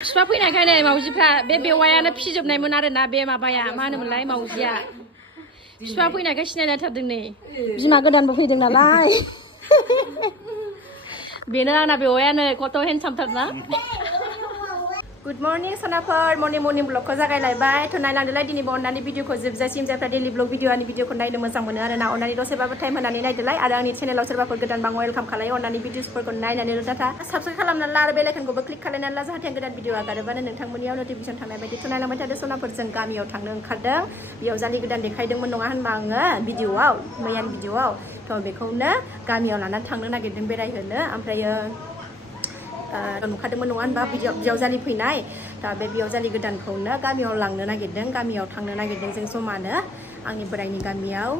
बिफा फैनायखाय नै मावजिफ्रा बे बेवायानो फिजोबनायमोन आरोना बे माबाया मा होनोमोनलाय मावजिया बिफा फैनायखाय सिनायलायथारदों नै बिमा गोदानबो फैदों नालाय बेनो आंना बेवायानो कत हेन्डसामथारना गुड मर्निं सनाफोर मर्निं ब्लगखौ जागायलायबाय थ' नायलांदोलाय दिनैबो अननानै भिडिअखौ जोबजासिम जायफ्रा डेलि ब्लग भिडिअनि भिडिअखौ नायनो मोजां मोनो आरोना अननानै दसेबाबो टाइम होनानै नायदोलाय आरो आंनि चेनेलाव सोरबाफोर गोदान बां वेलकाम खालायो अननानै भिडिअसफोरखौ नायनानै डाटा साबस्क्राइब खालामनानै ला आरो बेल आइकनखौबो क्लिक खालामनानै ला जाहाथे गोदान भिडिअ आगारोबानो नोंथांमोननियाव नटिफिकेसन थांनाय बायदि थ' नायलांबाय थादो सनाफोर जों गामियाव थांनो ओंखारदों बेयाव जालि गोदान देखायदोंमोन नङा होनबा आङो भिडिअआव मैयानि भिडिअआव थ' बेखौनो गामियाव लानानै थांनो नागिरदों बेरायहोनो ओमफ्रायो नुखादोंमोन नङा होनबा बियावजालि फैनाय दा बे बियावजालि गोदानखौनो गामियाव लांनो नागिरदों गामियाव थांनो नागिरदों जों जमानो आंनि बोराइनि गामियाव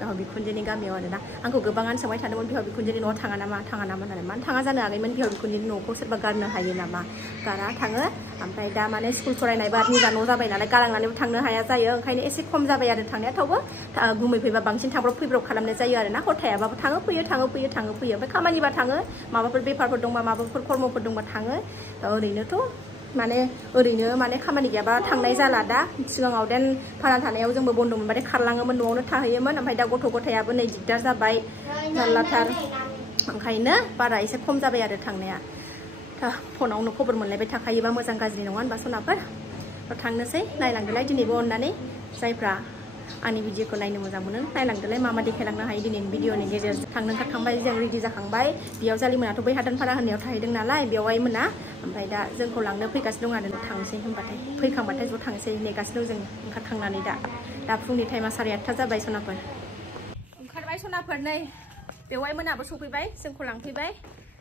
बिहाव बिखुनजोनि गामियाव आरोना आंखौ गोबाङानो सोंबाय थादोंमोन बिहाव बिखुनजोनि न'आव थाङा नामा होननानै मानो थाङा जानो हागौमोन बिहाव बिखुनजोनि न'खौ सोरबा गारनो हायो नामा गारा थाङो ओमफ्राय दा माने स्कुल फरायनायबा निजा न' जाबाय नालाय गालांनानैबो थांनो हाया जायो ओंखायनो एसे खम जाबाय आरो थांनाया थेवबो गुमै फैबा बांसिन थांब्रब फैब्रब खालामनाय जायो आरोना हर थायाबाबो थाङो फैयो ओमफ्राय खामानिबा थाङो माबाफोर बेफारफोर दंबा माबाफोर कर्मफोर दंबा थाङो ओरैनोथ' माने खामानि गैयाबा थांनाय जाला दा सिगाङाव देन भारा थानायाव जोंबो बन्द' मोनबाथाय खारलाङोमोन न'आवनो थाहैयोमोन ओमफ्राय दा गथ' गथायाबो नै दिगदार जाबाय जारलाथार ओंखायनो बारा एसे खम जाबाय आरो थांनाया फनावनो खबर मोनलायबाय थाखायोबा मोजां गाज्रि नङा होनबा सनाफोर थांनोसै नायलांदोलाय दिनैबो अननानै जायफ्रा आंनि भिडिअखौ नायनो मोजां मोनो नायलांदोलाय मा देखायलांनो हायो दिनैनि भिडिअनि गेजेरजों थांनो ओंखारखांबाय जों रेडि जाखांबाय बेयाव जालिमोनाथ' बै हादानपारा होननायाव थाहैदों नालाय बेवहाय मोना ओमफ्राय दा जोंखौ लांनो फैगासिनो दं आरो थांसै होनबाथाय फैखांबाथाय ज' थांसै नेगासिनो दं जों ओंखारखांनानै दा फुंनि टाइमा 8:30 जाबाय सनाफोर ओंखारबाय सनाफोर नै बेवहाय मोनाबो सफैबाय जोंखौ लांफैबाय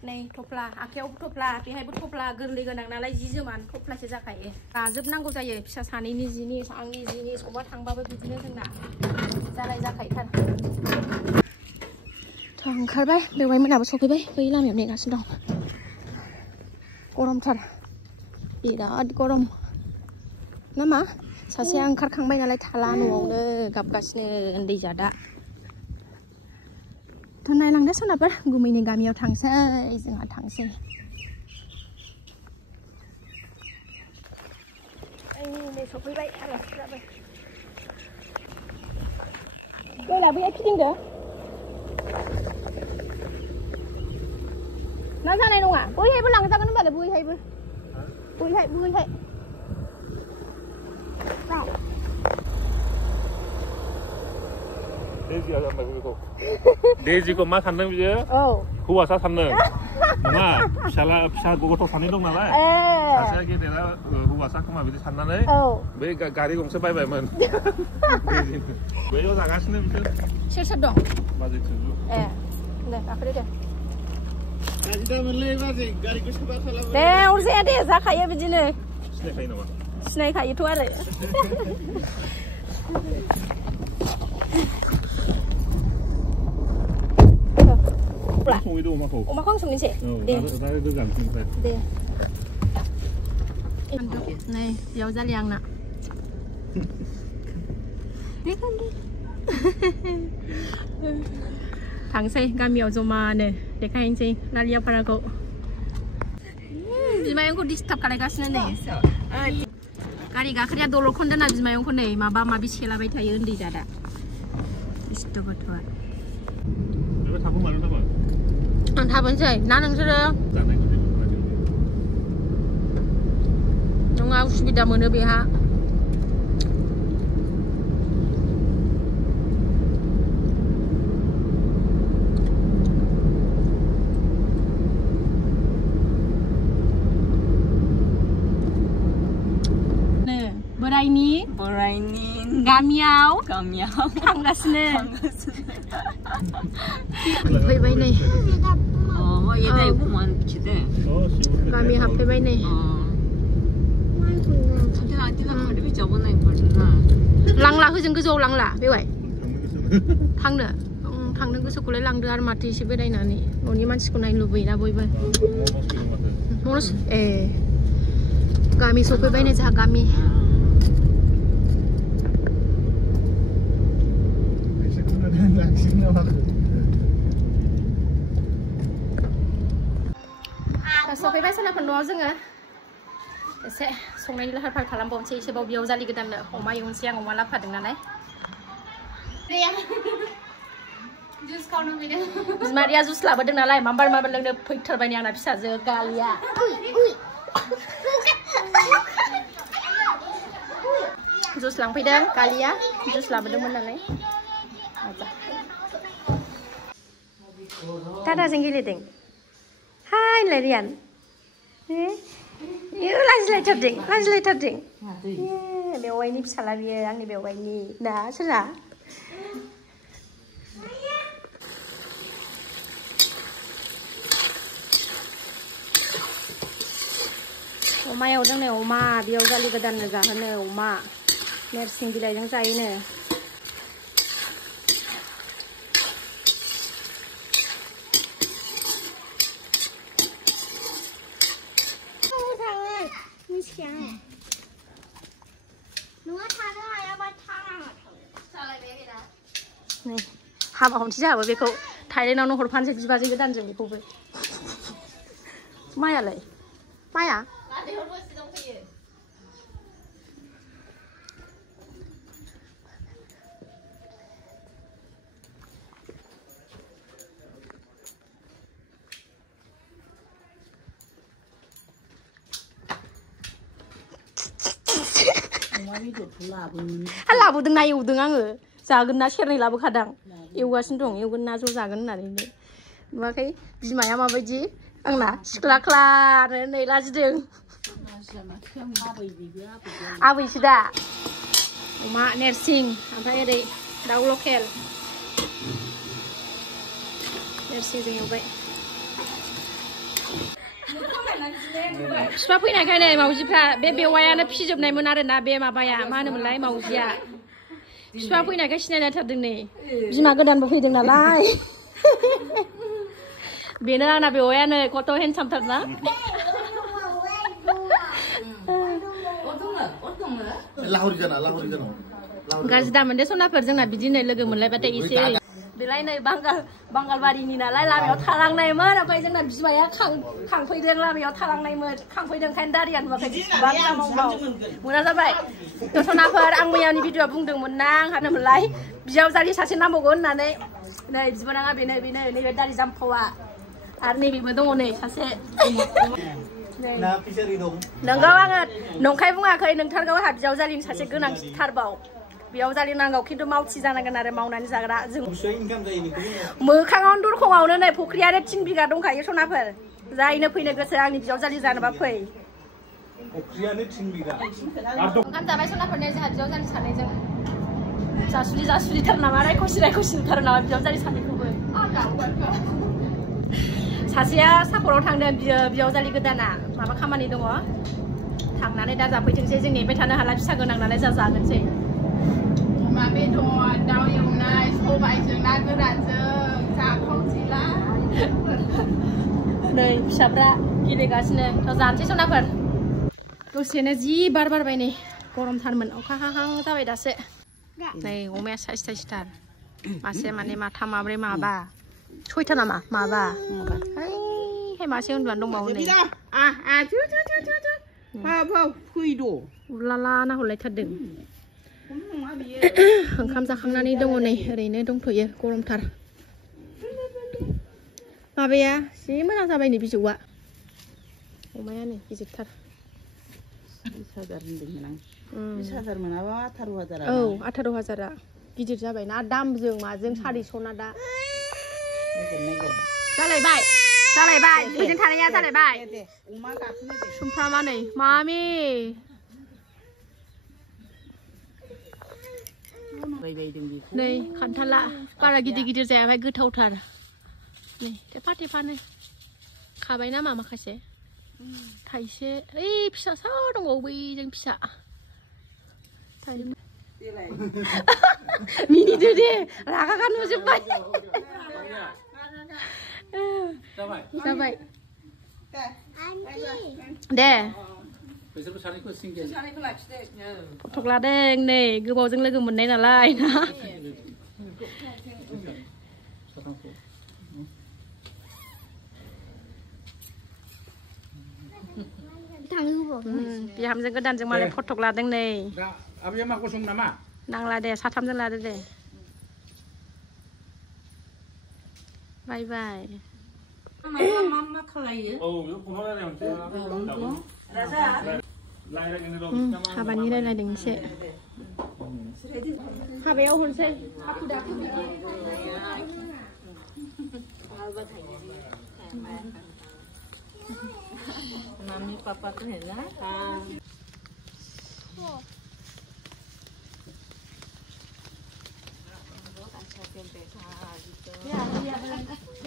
नै थफ्ला आखायावबो थफ्ला बेहायबो थफ्ला गोरलै गोनां नालाय जि जोमानो थफ्लासो जाखायो लाजोबनांगौ जायो फिसा सानैनि जिनिस आंनि जिनिस अबा थांबाबो बिदिनो जोंना जानाय जाखायोथार ओंखारबाय बेवहाय मोनाबो सफैबाय बै लामायाव नेगासिनो दं गरमथार बिराद गरम नामा सासेया ओंखारखांबाय नालाय थाला न'आवनो गाबगासिनो उन्दै जादा नायलांदो सनाफोर गुमैनि गामियाव थांसै जोंहा थांसै नै सफैबाय आलासिफ्राबो बेला बैया फिदिंदो ना जानाय नङा बैहायबो लांजागोन होनबालाय बैहाय Dejiखौ मा सानदों बियो हौवासा सानदों नङा फिसा गथ' सानै दं नालाय सासेया गेदेरा हौवासा खोमा बिदि साननानै बै गारि गंसे बायबायमोन बैयाव जागासिनो बिसोर सोर दं बाजै थुजु दे गाखोदो दे दे अरजाया दे जाखायो बिदिनो सिनायखायो नामा सिनायखायोथ' आरो अमाखौ आं संनोसै दे नै बेयाव जालि आंना थांसै गामियाव जमानो देखायनोसै नालियापाराखौ बिमायंखौ डिस्टार्ब खालायगासिनो नै गारि गाखोनाया दलरखौनो दोना बिमायंखौ नै माबा माबि सेलाबाय थायो उन्दै जादा दुस्थ' गथ'आ आं थाबोनोसै ना नोंसोरो नङा उसुबिदा मोनो बेहा बोराइनि गामियाव थांगासिनो फैबाय नै गामि हाबफैबाय नै लांला होजों गोजौआव लांला बेवहाय थांनो गोसोखौलाय लांदो आरो माथो एसे बेरायनानै न'नि मानसिखौ नायनो लुबैयोना बयबो ए गामि सफैबाय नै जोंहा गामि सफैबाय सोनाफोर न'आव जोङो एसे संनायनि लाहार फाहार खालामबावनोसै एसेबाव बेयाव जालि गोदाननो अमा एवनोसै आं अमा लाफादों नालाय बिमारिया जुस लाबोदों नालाय माबार लोंनो फैथारबाय आंना फिसाजो गालिया जुस लांफैदों गालिया जुस लाबोदोंमोन नालाय दादाजों गेलेदों हाय लारियान लाजिलायथारदों बेवाइनि फिसाला बियो आंनि बेवाइनि ना सोरहा अमा एवदों नै अमा बेयाव जालि गोदाननो जाहोनो अमा नेरसिं बिलाइजों जायोनो हाबा हमसै जाहाबो बेखौ थाइलेण्डआवनो हरफानोसै बिबाजै गोदानजों बेखौबो मायालाय माया लाबोदोंना एवदों आङो जागोन ना सेरनै लाबोखादां एवगासिनो दं एवगोन ना ज' जागोन होननानै नुवाखै बिमाया माबायदि आंना सिख्ला ख्लानो नै लाजिदों आबैसो दा अमा नेरसिं ओमफ्राय ओरै दाउ लकेल नेरसिंजों एवबाय बिफा फैनायखाय नै मावजिफ्रा बे बेवायानो फिजोबनायमोन आरोना बे माबाया मा होनोमोनलाय मावजिया बिफा फैनायखाय सिनायलायथारदों नै बिमा गोदानबो फैदों नालाय बेनो आंना बेवायानो कत' हेन्डसामथारना गाज्रि दामोन दे सनाफोर जोंना बिदिनो लोगो मोनलायबाथाय एसे बेलाय नै बांगालबारिनि नालाय लामायाव थालांनायमोन ओमफ्राय जोंना बिमाया खांफैदों लामायाव थालांनायमोन खांफैदों ओंखायनो दारिया नुवाखै मोना जाबाय सनाफोर आं मैयानि भिडिअ बुंदोंमोन ना आंहा होनोमोनलाय बिजावजालि सासे नांबावगौ होननानै नै बिबोनाङा बेनो नैबे दारि जाम्फावा आरो नैबेबो दङ नै सासे नोंगौ आङो नंखाय बुङाखै नोंथारगौ आंहा बिजावजालिनि सासे गोनांथिथारबाव बेयाव जालि नांगौ खिन्थु मावथि जानांगोन आरो मावनानै जाग्रा जों मोखाङावनो दरखङावनो नै फुख्रियानो 3 बिगा दंखायो सनाफोर जायनो फैनो गोसो आंनि बिजावजालि जानोबा फै ओंखाम जाबाय सनाफोरनो जोंहा बिजावजालि सानैजों जासुलिथार नामा रायखसिथार नामा बिजावजालि सानैखौबो सासेया सापराव थांदों बिजावजालि गोदाना माबा खामानि दङ थांनानै दा जाफैथोंसै जों नेबाय थानो हाला फिसा गोनां नालाय जागोनसै अमा बेदर दाउ एवनाय सबायजों ना गोरानजों जाखावसैला नै फिसाफ्रा गेलेगासिनो जानोसै सनाफोर दसेनो जि बार बारबाय नै गरमथारमोन अखा हाहां जाबाय दासो नै अमाया साइसथार मासे माने माथाम माब्रै माबा 6था नामा माबा है मासे उन्दुनानै दंबावो नै उलाला ना हरलायथारदों ओंखाम जाखांनानै दङ नै ओरैनो दंथ'यो गरमथार माबाया जि मोजां जाबाय नै बिजौआ अमाया नै गिदिरथार 20,000 होनदोंमोन आं 20,000 मोनाबा 18,000 औ 18,000 गिदिर जाबाय ना दामजों माजों 400 ना दा जालायबाय फैदों थानाया जालायबाय अमा गाखोनो दे सुमफ्रामा नै मामि नै खान्थाला बारा गिदिर जायाखै गोथावथार नै थेफा खाबाय नामा माखासे थाइसे ओइ फिसासा दंबावो बैजों फिसा मिनिदो दे रागा नुजोब्बाय जाबाय दे फटक लादों नै गोबावजों लोगो मोननाय नालाय ना बिहामजो गोदानजों मालाय फटक लादों नै आबैया मा गसं नामा नांला दे साथामजों लादो दे बाय बाय मा खालायो हाबानि रायलायदों एसे हाबायाव हरसै हाखु दाखु mami papa tuh ya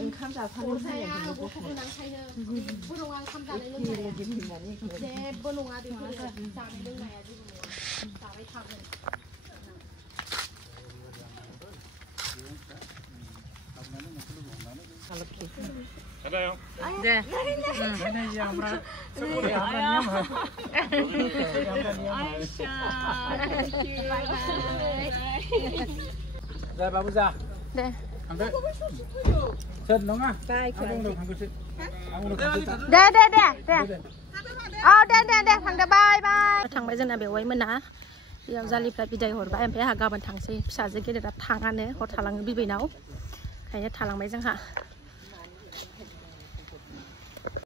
ओंखाम जाफानो हायो जेबो नङा जानाय लोंनाया जेबो नङा जाबाय थागोन Ada deh Dạ bà bây giờ. Đây. Ăn đấy. Sơn đúng không? Đây. Ăn được hàng Đây. Đây. Thằng đã bye bye. Thằng bây giờ là biểu ấy mà ná. Bây giờ Lip lại bị đầy hột và em bé hà gạo bằng thằng xí. Xả dây cái để đặt thằng ăn đấy. Hột thằng là người bị nào. Cái này thằng là mấy răng hả?